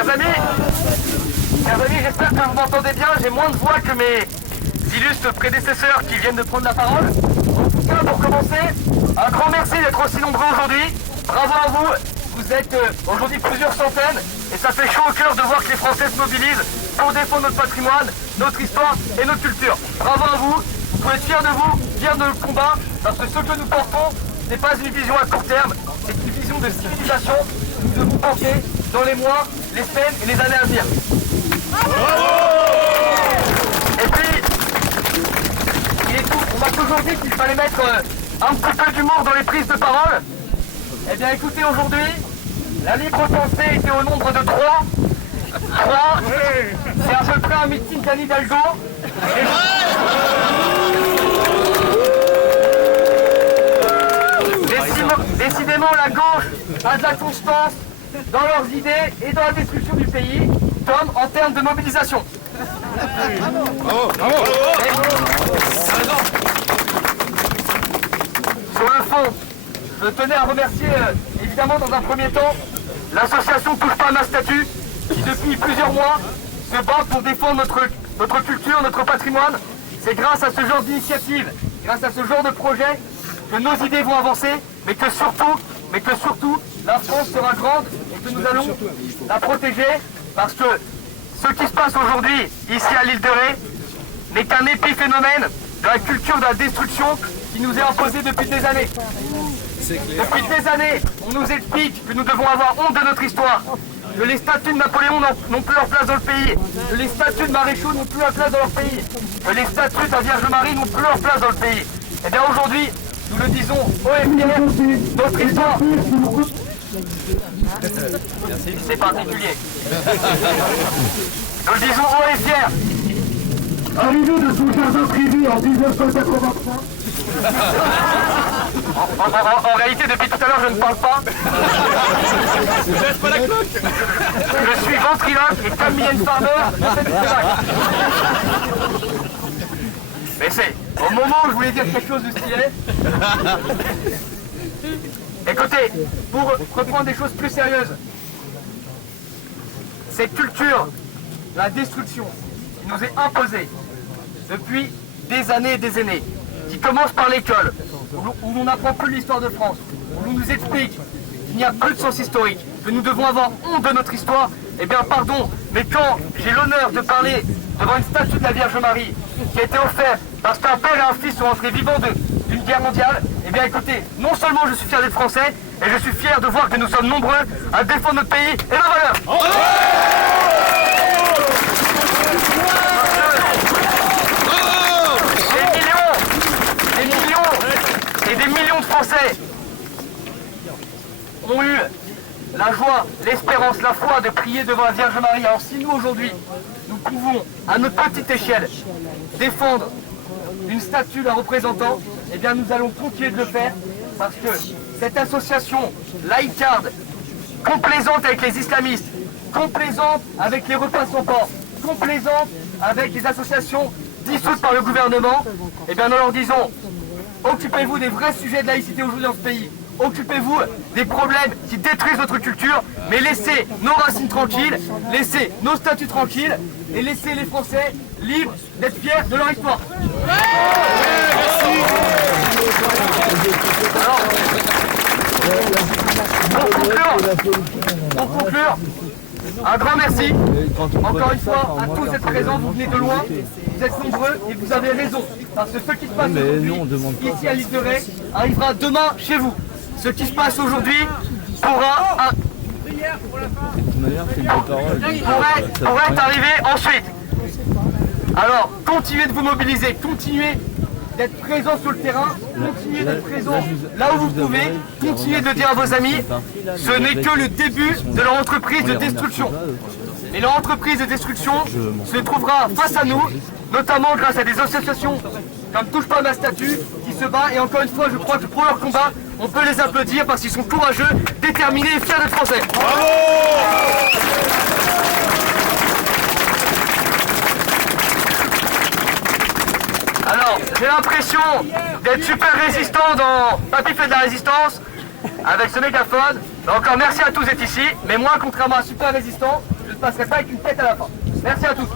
Chers amis, j'espère que vous m'entendez bien. J'ai moins de voix que mes illustres prédécesseurs qui viennent de prendre la parole. En tout cas, pour commencer, un grand merci d'être aussi nombreux aujourd'hui. Bravo à vous. Vous êtes aujourd'hui plusieurs centaines et ça fait chaud au cœur de voir que les Français se mobilisent pour défendre notre patrimoine, notre histoire et notre culture. Bravo à vous. Vous pouvez être fiers de vous, fiers de notre combat, parce que ce que nous portons n'est pas une vision à court terme, c'est une vision de civilisation que nous devons porter dans les mois, les semaines et les années à venir. Et puis, on m'a toujours dit qu'il fallait mettre un petit peu d'humour dans les prises de parole. Eh bien écoutez, aujourd'hui, la libre pensée était au nombre de 3. 3, c'est à peu près un meeting d'Anne Hidalgo. Décidément, la gauche a de la constance dans leurs idées et dans la destruction du pays, comme en termes de mobilisation. Sur le fond, je tenais à remercier évidemment dans un premier temps l'association Touche pas à ma statue qui depuis plusieurs mois se bat pour défendre notre culture, notre patrimoine. C'est grâce à ce genre d'initiative, grâce à ce genre de projet que nos idées vont avancer, mais que surtout la France sera grande et que nous allons la protéger parce que ce qui se passe aujourd'hui ici à l'île de Ré n'est qu'un épiphénomène de la culture de la destruction qui nous est imposée depuis des années. Depuis des années, on nous explique que nous devons avoir honte de notre histoire, que les statues de Napoléon n'ont plus leur place dans le pays, que les statues de maréchaux n'ont plus leur place dans leur pays, que les statues de la Vierge Marie n'ont plus leur place dans le pays. Et bien aujourd'hui, nous le disons haut et fier, notre histoire. C'est particulier. Nous le disons haut et fier. Arrivé de son jardin privé en 1983. En réalité, depuis tout à l'heure, je ne parle pas. Je suis ventriloque et comme Mylène Farmer, je fais du spectacle. Mais c'est au moment où je voulais dire quelque chose de stylé. Écoutez, pour reprendre des choses plus sérieuses, cette culture, la destruction, qui nous est imposée depuis des années et des années, qui commence par l'école, où l'on n'apprend plus l'histoire de France, où l'on nous explique qu'il n'y a plus de sens historique, que nous devons avoir honte de notre histoire, eh bien pardon, mais quand j'ai l'honneur de parler devant une statue de la Vierge Marie qui a été offerte parce qu'un père et un fils sont rentrés vivants d'une guerre mondiale, eh bien écoutez, non seulement je suis fier d'être français, et je suis fier de voir que nous sommes nombreux à défendre notre pays et nos valeurs. Des millions de Français ont eu la joie, l'espérance, la foi de prier devant la Vierge Marie. Alors si nous aujourd'hui, nous pouvons à notre petite échelle défendre une statue la représentant, eh bien nous allons continuer de le faire parce que cette association laïcarde, complaisante avec les islamistes, complaisante avec les repas sans porc, complaisante avec les associations dissoutes par le gouvernement, eh bien nous leur disons: occupez-vous des vrais sujets de laïcité aujourd'hui dans ce pays. Occupez-vous des problèmes qui détruisent notre culture, mais laissez nos racines tranquilles, laissez nos statuts tranquilles et laissez les Français libres d'être fiers de leur histoire. Alors, pour conclure, un grand merci, encore une fois, à tous d'être présents, vous venez de loin, vous êtes nombreux et vous avez raison, parce que ce qui se passe aujourd'hui, ici à l'île de Ré, arrivera demain chez vous. Ce qui se passe aujourd'hui pourrait arriver ensuite. Alors, continuez de vous mobiliser, continuez d'être présent sur le terrain, continuez d'être présent là où vous pouvez, continuez de le dire à vos amis, ce n'est que le début de leur entreprise de destruction. Et leur entreprise de destruction se trouvera face à nous, notamment grâce à des associations comme Touche pas à ma statue, qui se bat, et encore une fois, je crois que pour leur combat, on peut les applaudir parce qu'ils sont courageux, déterminés et fiers d'être Français. Bravo! Alors, j'ai l'impression d'être super résistant dans Papy fait de la résistance, avec ce mégaphone. Donc encore merci à tous d'être ici, mais moi, contrairement à super résistant, je passerai pas avec une tête à la fin. Merci à tous.